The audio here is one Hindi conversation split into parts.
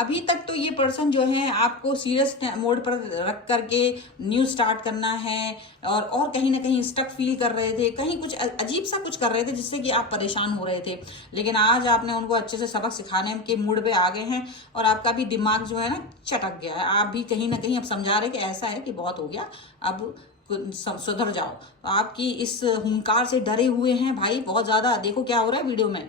अभी तक तो ये पर्सन जो है आपको सीरियस मोड पर रख करके न्यू स्टार्ट करना है, और कहीं ना कहीं स्टक फील कर रहे थे, कहीं कुछ अजीब सा कुछ कर रहे थे जिससे कि आप परेशान हो रहे थे। लेकिन आज आपने उनको अच्छे से सबक सिखाने के मूड पे आ गए हैं, और आपका भी दिमाग जो है ना चटक गया है। आप भी कहीं ना कहीं अब समझा रहे कि ऐसा है कि बहुत हो गया, अब सुधर जाओ। आपकी इस हुंकार से डरे हुए हैं भाई बहुत ज्यादा। देखो क्या हो रहा है वीडियो में।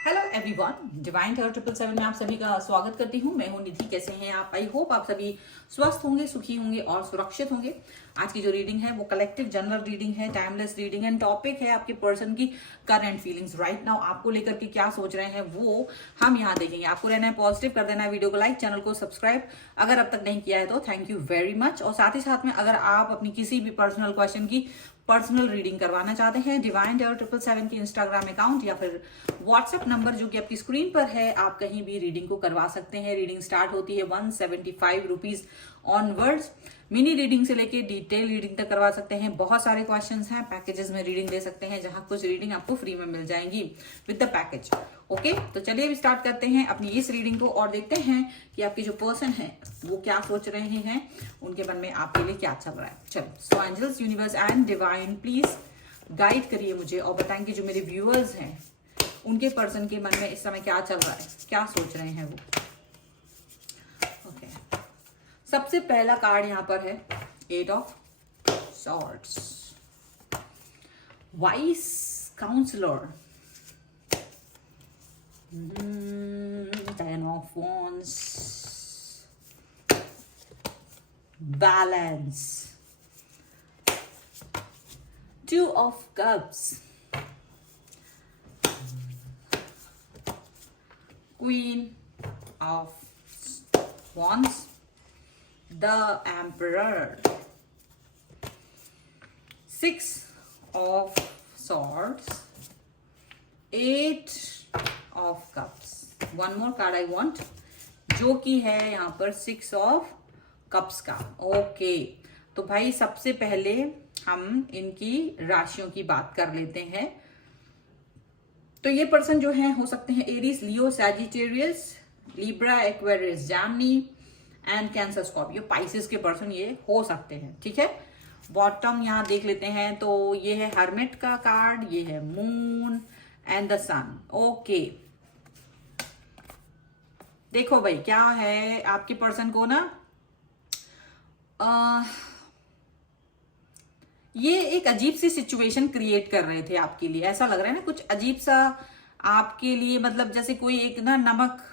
हेलो एवरीवन, डिवाइन टैरो 777 में आप सभी का स्वागत करती हूँ। मैं हूँ निधि। कैसे हैं आप? आई होप आप सभी स्वस्थ होंगे, सुखी होंगे और सुरक्षित होंगे। आज की जो रीडिंग है वो कलेक्टिव जनरल रीडिंग है, टाइमलेस रीडिंग एंड टॉपिक है आपके पर्सन की करंट फीलिंग्स राइट नाउ। आपको लेकर के क्या सोच रहे हैं वो हम यहाँ देखेंगे। आपको रहना है पॉजिटिव, कर देना है वीडियो को लाइक, चैनल को सब्सक्राइब अगर अब तक नहीं किया है तो थैंक यू वेरी मच। और साथ ही साथ में अगर आप अपनी किसी भी पर्सनल क्वेश्चन की पर्सनल रीडिंग करवाना चाहते हैं, डिवाइन टैरो 777 की इंस्टाग्राम अकाउंट या फिर व्हाट्सएप नंबर जो कि आपकी स्क्रीन पर है, आप कहीं भी रीडिंग को करवा सकते हैं। रीडिंग स्टार्ट होती है 175 रुपीज ऑनवर्ड्स। मिनी रीडिंग से लेके डिटेल रीडिंग तक करवा सकते हैं। बहुत सारे क्वेश्चंस हैं, पैकेजेस में रीडिंग दे सकते हैं जहां कुछ रीडिंग आपको फ्री में मिल जाएंगी विद द पैकेज। ओके, तो चलिए अभी स्टार्ट करते हैं अपनी इस रीडिंग को और देखते हैं कि आपके जो पर्सन है वो क्या सोच रहे हैं, उनके मन में आपके लिए क्या चल रहा है। चलो, so angels, universe and divine please guide करिए मुझे और बताएंगे जो मेरे व्यूअर्स हैं उनके पर्सन के मन में इस समय क्या चल रहा है, क्या सोच रहे हैं वो। ओके, सबसे पहला कार्ड यहां पर है 8 of swords, wise counsellor, 10 of wands, balance, 2 of cups, queen of wands, the emperor, 6 of swords, 8 of cups। One more card I want, जो कि है यहाँ पर 6 ऑफ कप्स का। ओके, तो भाई सबसे पहले हम इनकी राशियों की बात कर लेते हैं। तो ये पर्सन जो है हो सकते हैं Aries, Leo, Sagittarius, Libra, Aquarius, Gemini and cancer, Scorpio, Pisces के पर्सन ये हो सकते हैं। ठीक है, बॉटम यहाँ देख लेते हैं तो ये है हर्मिट का कार्ड, ये है moon and the sun. Okay, देखो भाई क्या है आपके पर्सन को ना, ये एक अजीब सी सिचुएशन क्रिएट कर रहे थे आपके लिए। ऐसा लग रहा है ना कुछ अजीब सा आपके लिए, मतलब जैसे कोई एक ना नमक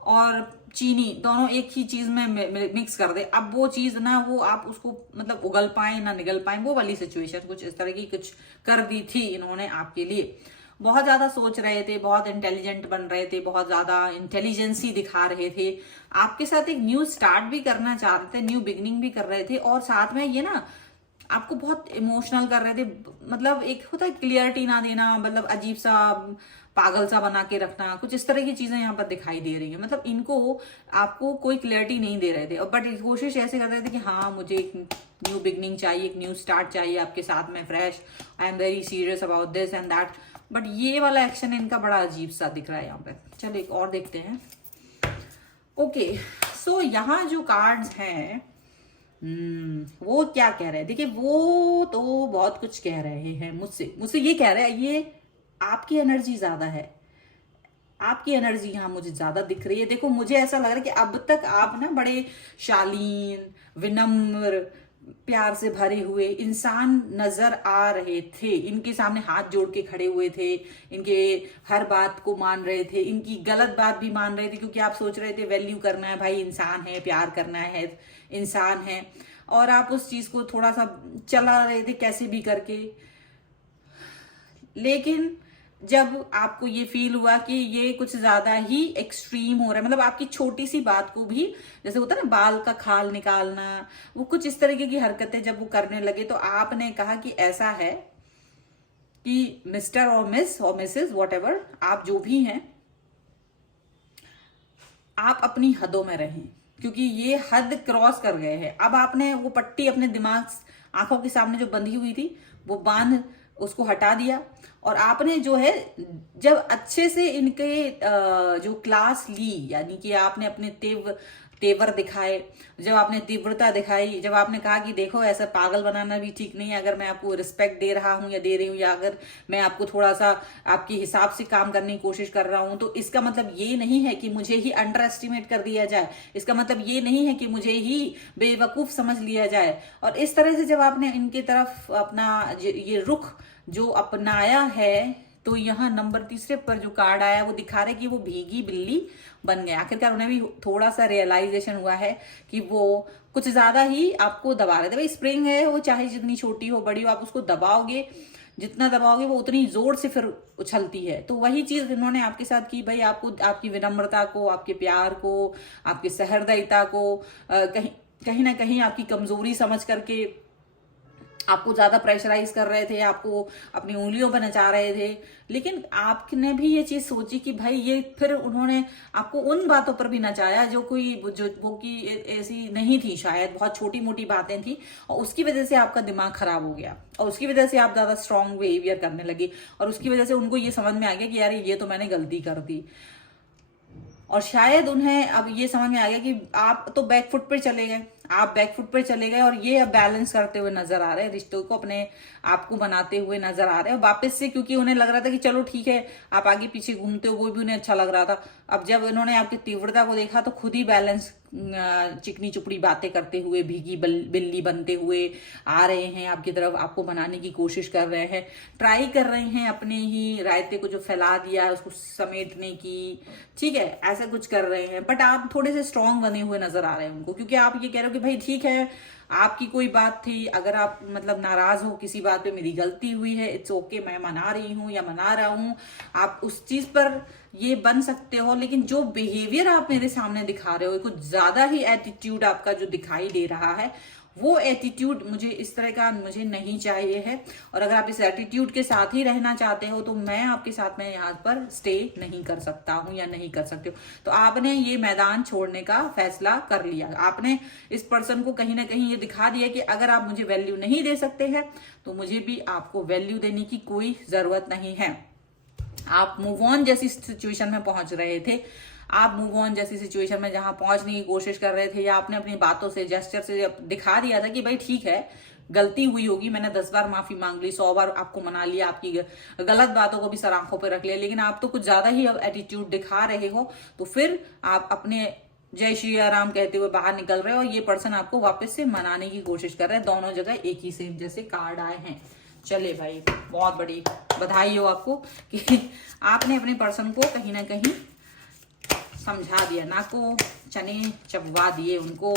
और चीनी दोनों एक ही चीज में मिक्स कर दे। अब वो चीज ना वो आप उसको मतलब उगल पाए ना निगल पाए, वो वाली सिचुएशन कुछ इस तरह की कुछ कर दी थी इन्होंने आपके लिए। बहुत ज्यादा सोच रहे थे, बहुत इंटेलिजेंट बन रहे थे, बहुत ज्यादा इंटेलिजेंसी दिखा रहे थे, आपके साथ एक न्यू स्टार्ट भी करना चाह रहे थे, न्यू बिगनिंग भी कर रहे थे, और साथ में ये ना आपको बहुत इमोशनल कर रहे थे। मतलब एक होता है क्लियरिटी ना देना, मतलब अजीब सा पागल सा बना के रखना, कुछ इस तरह की चीजें यहाँ पर दिखाई दे रही है। मतलब इनको आपको कोई क्लियरिटी नहीं दे रहे थे, बट कोशिश ऐसे कर रहे थे कि हाँ मुझे एक न्यू बिगनिंग चाहिए, एक न्यू स्टार्ट चाहिए आपके साथ में, fresh, I am very serious about this and that. But ये वाला एक्शन इनका बड़ा अजीब सा दिख रहा है यहाँ पे। चलो एक और देखते हैं। ओके, सो यहाँ जो कार्ड्स हैं वो क्या कह रहे हैं, देखिए वो तो बहुत कुछ कह रहे हैं मुझसे ये कह रहे हैं ये आपकी एनर्जी ज्यादा है, आपकी एनर्जी यहाँ मुझे ज्यादा दिख रही है। देखो मुझे ऐसा लग रहा है कि अब तक आप ना बड़े शालीन, विनम्र, प्यार से भरे हुए इंसान नजर आ रहे थे। इनके सामने हाथ जोड़ के खड़े हुए थे, इनके हर बात को मान रहे थे, इनकी गलत बात भी मान रहे थे, क्योंकि आप सोच रहे थे वैल्यू करना है भाई, इंसान है, प्यार करना है, इंसान है, और आप उस चीज को थोड़ा सा चला रहे थे कैसे भी करके। लेकिन जब आपको ये फील हुआ कि ये कुछ ज्यादा ही एक्सट्रीम हो रहा है, मतलब आपकी छोटी सी बात को भी, जैसे होता है ना बाल का खाल निकालना, वो कुछ इस तरीके की हरकतें जब वो करने लगे, तो आपने कहा कि ऐसा है कि मिस्टर और मिस और मिसेस व्हाटएवर आप जो भी हैं, आप अपनी हदों में रहें, क्योंकि ये हद क्रॉस कर गए हैं। अब आपने वो पट्टी अपने दिमाग, आंखों के सामने जो बंधी हुई थी वो बांध उसको हटा दिया और आपने जो है जब अच्छे से इनके जो क्लास ली, यानी कि आपने अपने तेवर दिखाए, जब आपने तीव्रता दिखाई, जब आपने कहा कि देखो ऐसा पागल बनाना भी ठीक नहीं है, अगर मैं आपको रिस्पेक्ट दे रहा हूं या दे रही हूं, या अगर मैं आपको थोड़ा सा आपके हिसाब से काम करने की कोशिश कर रहा हूं, तो इसका मतलब ये नहीं है कि मुझे ही अंडर एस्टिमेट कर दिया जाए, इसका मतलब ये नहीं है कि मुझे ही बेवकूफ समझ लिया जाए। और इस तरह से जब आपने इनके तरफ अपना ये रुख जो अपनाया है, तो यहाँ नंबर तीसरे पर जो कार्ड आया वो दिखा रहा है कि वो भीगी बिल्ली बन गए। आखिरकार उन्हें भी थोड़ा सा रियलाइजेशन हुआ है कि वो कुछ ज्यादा ही आपको दबा रहे थे। भाई स्प्रिंग है, वो चाहे जितनी छोटी हो बड़ी हो, आप उसको दबाओगे, जितना दबाओगे वो उतनी जोर से फिर उछलती है। तो वही चीज इन्होंने आपके साथ की। भाई आपको आपकी विनम्रता को, आपके प्यार को, आपके सहृदयता को कहीं कहीं ना कहीं आपकी कमजोरी समझ करके आपको ज्यादा प्रेशराइज कर रहे थे, आपको अपनी उंगलियों पर नचा रहे थे। लेकिन आपने भी ये चीज सोची कि भाई ये, फिर उन्होंने आपको उन बातों पर भी नचाया जो वो की ऐसी नहीं थी, शायद बहुत छोटी मोटी बातें थी, और उसकी वजह से आपका दिमाग खराब हो गया और उसकी वजह से आप ज्यादा स्ट्रांग बिहेवियर करने लगे, और उसकी वजह से उनको ये समझ में आ गया कि यार ये तो मैंने गलती कर दी। और शायद उन्हें अब ये समझ में आ गया कि आप तो बैकफुट पर चले गए, आप बैकफुट पर चले गए, और ये अब बैलेंस करते हुए नजर आ रहे हैं, रिश्तों को अपने आप को बनाते हुए नजर आ रहे हैं। और वापस से, क्योंकि उन्हें लग रहा था कि चलो ठीक है आप आगे पीछे घूमते हो, वो भी उन्हें अच्छा लग रहा था। अब जब उन्होंने आपकी तीव्रता को देखा तो खुद ही बैलेंस चिकनी चुपड़ी बातें करते हुए, भीगी बिल्ली बनते हुए आ रहे हैं आपकी तरफ, आपको बनाने की कोशिश कर रहे हैं, ट्राई कर रहे हैं अपने ही रायते को जो फैला दिया है उसको समेटने की, ठीक है, ऐसा कुछ कर रहे हैं। बट आप थोड़े से स्ट्रांग बने हुए नजर आ रहे हैं उनको, क्योंकि आप ये कह रहे हो कि भाई ठीक है, आपकी कोई बात थी, अगर आप मतलब नाराज हो किसी बात पे, मेरी गलती हुई है, इट्स ओके, मैं मना रही हूँ या मना रहा हूँ, आप उस चीज पर ये बन सकते हो। लेकिन जो बिहेवियर आप मेरे सामने दिखा रहे हो, कुछ ज्यादा ही एटीट्यूड आपका जो दिखाई दे रहा है, वो एटीट्यूड मुझे इस तरह का मुझे नहीं चाहिए है। और अगर आप इस एटीट्यूड के साथ ही रहना चाहते हो तो मैं आपके साथ में यहाँ पर स्टे नहीं कर सकता हूँ या नहीं कर सकते हो। तो आपने ये मैदान छोड़ने का फैसला कर लिया, आपने इस पर्सन को कहीं ना कहीं ये दिखा दिया कि अगर आप मुझे वैल्यू नहीं दे सकते हैं तो मुझे भी आपको वैल्यू देने की कोई जरूरत नहीं है। आप मूव ऑन जैसी सिचुएशन में पहुंच रहे थे, आप मूव ऑन जैसी सिचुएशन में जहां पहुंचने की कोशिश कर रहे थे, या आपने अपनी बातों से, जेस्चर से दिखा दिया था कि भाई ठीक है, गलती हुई होगी, मैंने 10 बार माफी मांग ली, 100 बार आपको मना लिया, आपकी गलत बातों को भी सर आंखों पर रख लिया, लेकिन आप तो कुछ ज्यादा ही अब एटीट्यूड दिखा रहे हो। तो फिर आप अपने जय श्री राम कहते हुए बाहर निकल रहे हो, और ये पर्सन आपको वापस से मनाने की कोशिश कर रहे हैं। दोनों जगह एक ही सेम जैसे कार्ड आए हैं। चले भाई, बहुत बड़ी बधाई हो आपको कि आपने अपने पर्सन को कहीं ना कहीं समझा दिया, ना को चने चबवा दिए उनको।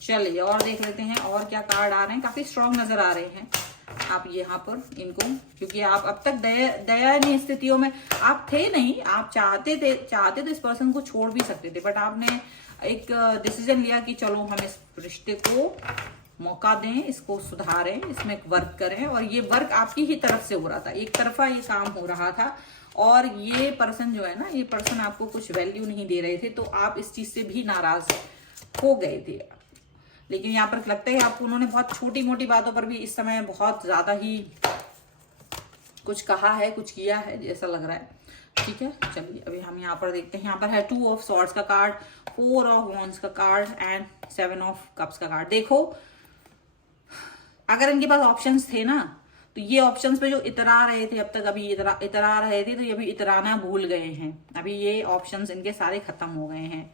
चलिए और देख लेते हैं और क्या कार्ड आ रहे हैं। काफी स्ट्रांग नजर आ रहे हैं आप यहाँ पर इनको, क्योंकि आप अब तक दयनीय स्थितियों में आप थे नहीं, आप चाहते तो इस पर्सन को छोड़ भी सकते थे, बट आपने एक डिसीजन लिया कि चलो हम इस रिश्ते को मौका दें, इसको सुधारें, इसमें वर्क करें। और ये वर्क आपकी ही तरफ से हो रहा था, एक तरफा ये काम हो रहा था, और ये पर्सन जो है ना, ये पर्सन आपको कुछ वैल्यू नहीं दे रहे थे, तो आप इस चीज से भी नाराज हो गए थे। लेकिन यहाँ पर लगता है आपको उन्होंने बहुत छोटी मोटी बातों पर भी इस समय बहुत ज्यादा ही कुछ कहा है, कुछ किया है, ऐसा लग रहा है। ठीक है, चलिए अभी हम यहाँ पर देखते हैं। यहाँ पर है 2 ऑफ सॉर्ड्स का कार्ड, 4 ऑफ वॉन्ड्स का कार्ड एंड 7 ऑफ कप्स का कार्ड। देखो, अगर इनके पास ऑप्शंस थे ना, तो ये ऑप्शंस पे जो इतरा रहे थे अब तक, अभी इतरा रहे थे, तो ये अभी इतराना भूल गए हैं। अभी ये ऑप्शंस इनके सारे खत्म हो गए हैं।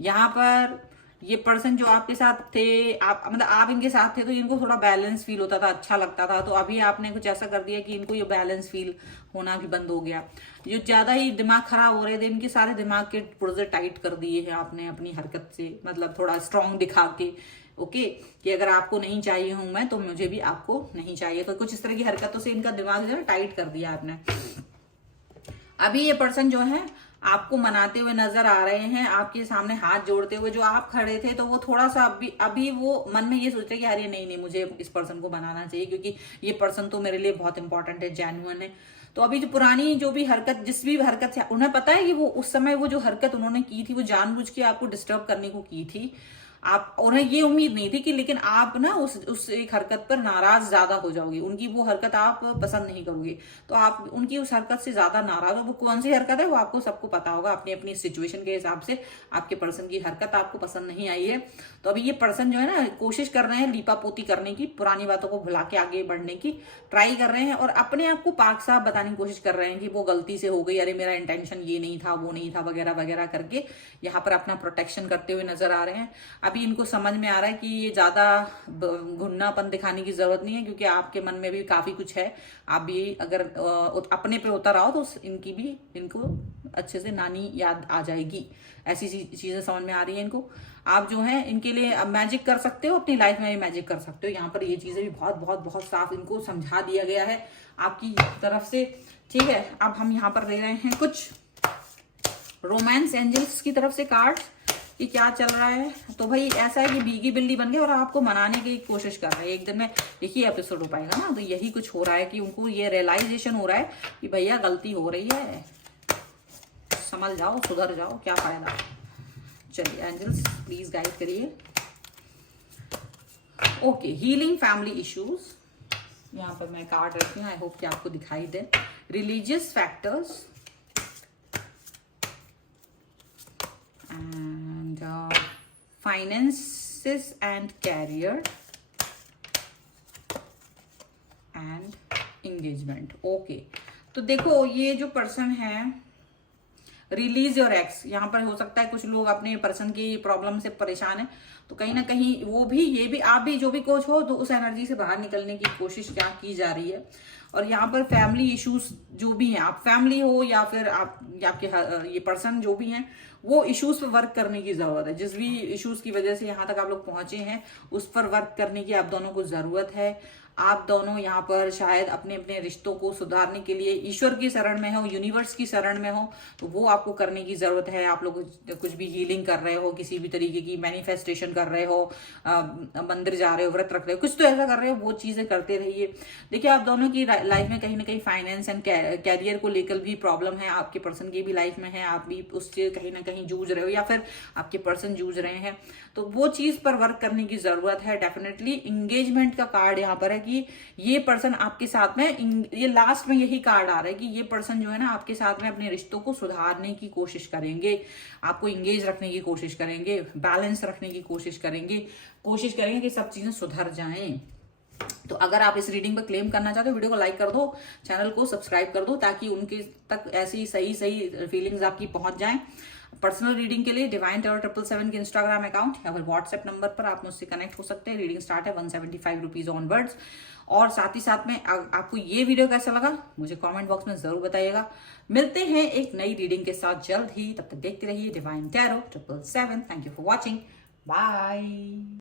यहाँ पर ये पर्सन जो आपके साथ थे, आप इनके साथ थे, तो इनको थोड़ा बैलेंस फील होता था, अच्छा लगता था। तो अभी आपने कुछ ऐसा कर दिया कि इनको ये बैलेंस फील होना भी बंद हो गया। जो ज्यादा ही दिमाग खराब हो रहे थे, इनके सारे दिमाग के पुर्जे टाइट कर दिए हैं आपने अपनी हरकत से, मतलब थोड़ा स्ट्रांग दिखा के, ओके, कि अगर आपको नहीं चाहिए हूं मैं, तो मुझे भी आपको नहीं चाहिए। तो कुछ इस तरह की हरकतों से इनका दिमाग जो है टाइट कर दिया आपने। अभी ये पर्सन जो है आपको मनाते हुए नजर आ रहे हैं, आपके सामने हाथ जोड़ते हुए। जो आप खड़े थे तो वो थोड़ा सा अभी वो मन में ये सोच रहे कि अरे नहीं, मुझे इस पर्सन को बनाना चाहिए, क्योंकि ये पर्सन तो मेरे लिए बहुत इंपॉर्टेंट है, जेन्युइन है। तो अभी जो पुरानी जो भी हरकत, जिस भी हरकत से उन्हें पता है कि वो उस समय वो जो हरकत उन्होंने की थी, वो जानबूझ के आपको डिस्टर्ब करने को की थी। आप, उन्हें ये उम्मीद नहीं थी कि, लेकिन आप ना उस एक हरकत पर नाराज ज्यादा हो जाओगे, उनकी वो हरकत आप पसंद नहीं करोगे, तो आप उनकी उस हरकत से ज्यादा नाराज हो। वो कौन सी हरकत है वो आपको सबको पता होगा, अपनी अपनी सिचुएशन के हिसाब से आपके पर्सन की हरकत आपको पसंद नहीं आई है। तो अभी ये पर्सन जो है ना कोशिश कर रहे हैं लीपापोती करने की, पुरानी बातों को भुला के आगे बढ़ने की ट्राई कर रहे हैं, और अपने आप को पाक साफ बताने की कोशिश कर रहे हैं कि वो गलती से हो गई, अरे मेरा इंटेंशन ये नहीं था, वो नहीं था, वगैरह वगैरह करके यहाँ पर अपना प्रोटेक्शन करते हुए नजर आ रहे हैं। अभी इनको समझ में आ रहा है कि ये ज्यादा घुन्नापन दिखाने की जरूरत नहीं है, क्योंकि आपके मन में भी काफी कुछ है। आप भी अगर अपने पे उतर आओ तो इनको अच्छे से नानी याद आ जाएगी, ऐसी चीजें समझ में आ रही है इनको। आप जो है इनके लिए मैजिक कर सकते हो, अपनी लाइफ में भी मैजिक कर सकते हो। यहाँ पर ये चीजें भी बहुत बहुत बहुत साफ इनको समझा दिया गया है आपकी तरफ से, ठीक है। अब हम यहाँ पर ले रहे हैं कुछ रोमांस एंजल्स की तरफ से कार्ड कि क्या चल रहा है। तो भाई ऐसा है कि भीगी बिल्ली बन गए और आपको मनाने की कोशिश कर रहे हैं। एक दिन में देखिए एपिसोड हो पाएगा ना, तो यही कुछ हो रहा है कि उनको ये रियलाइजेशन हो रहा है कि भैया गलती हो रही है, संभल जाओ, सुधर जाओ, क्या फायदा। चलिए एंजल्स प्लीज गाइड करिए। ओके, हीलिंग फैमिली इश्यूज, यहाँ पर मैं कार्ड रखती हूँ, आई होप कि आपको दिखाई दे। Religious factors and finances and career and engagement। Okay, तो देखो ये जो पर्सन है रिलीज योर एक्स, यहाँ पर हो सकता है कुछ लोग अपने पर्सन की प्रॉब्लम से परेशान है, तो कहीं ना कहीं वो भी, ये भी, आप भी, जो भी कोच हो, तो उस एनर्जी से बाहर निकलने की कोशिश क्या की जा रही है। और यहाँ पर फैमिली इश्यूज जो भी हैं, आप फैमिली हो या फिर आप या आपके ये पर्सन जो भी हैं, वो इश्यूज पर वर्क करने की जरूरत है। जिस भी इश्यूज की वजह से यहाँ तक आप लोग पहुंचे हैं उस पर वर्क करने की आप दोनों को जरूरत है। आप दोनों यहाँ पर शायद अपने अपने रिश्तों को सुधारने के लिए ईश्वर की शरण में हो, यूनिवर्स की शरण में हो, तो वो आपको करने की जरूरत है। आप लोग कुछ भी हीलिंग कर रहे हो, किसी भी तरीके की मैनिफेस्टेशन कर रहे हो, मंदिर जा रहे हो, व्रत रख रहे हो, कुछ तो ऐसा कर रहे हो, वो चीजें करते रहिए। देखिए आप दोनों की लाइफ में कहीं ना कहीं फाइनेंस एंड कैरियर को लेकर भी प्रॉब्लम है, आपके पर्सन की भी लाइफ में है, आप भी उससे कहीं ना कहीं जूझ रहे हो या फिर आपके पर्सन जूझ रहे हैं, तो वो चीज पर वर्क करने की जरूरत है डेफिनेटली। इंगेजमेंट का कार्ड यहाँ पर है कि ये पर्सन आपके साथ में, ये लास्ट में यही कार्ड आ रहा है कि ये पर्सन जो है ना आपके साथ में अपने रिश्तों को सुधारने की कोशिश करेंगे, आपको इंगेज रखने की कोशिश करेंगे, बैलेंस रखने की कोशिश करेंगे कि सब चीजें सुधर जाएं। तो अगर आप इस रीडिंग पर क्लेम करना चाहते हो, वीडियो को लाइक कर दो, चैनल को सब्सक्राइब कर दो, ताकि उनके तक ऐसी सही फीलिंग्स आपकी पहुंच जाएं। पर्सनल रीडिंग के लिए डिवाइन टैरो 777 के इंस्टाग्राम अकाउंट या फिर व्हाट्सएप नंबर पर आप मुझसे कनेक्ट हो सकते हैं। रीडिंग स्टार्ट है 175 रुपीज ऑनवर्ड्स। और साथ ही साथ में आपको ये वीडियो कैसा लगा मुझे कमेंट बॉक्स में जरूर बताइएगा। मिलते हैं एक नई रीडिंग के साथ जल्द ही, तब तक देखते रहिए Divine Tarot 777। Thank you for watching, bye.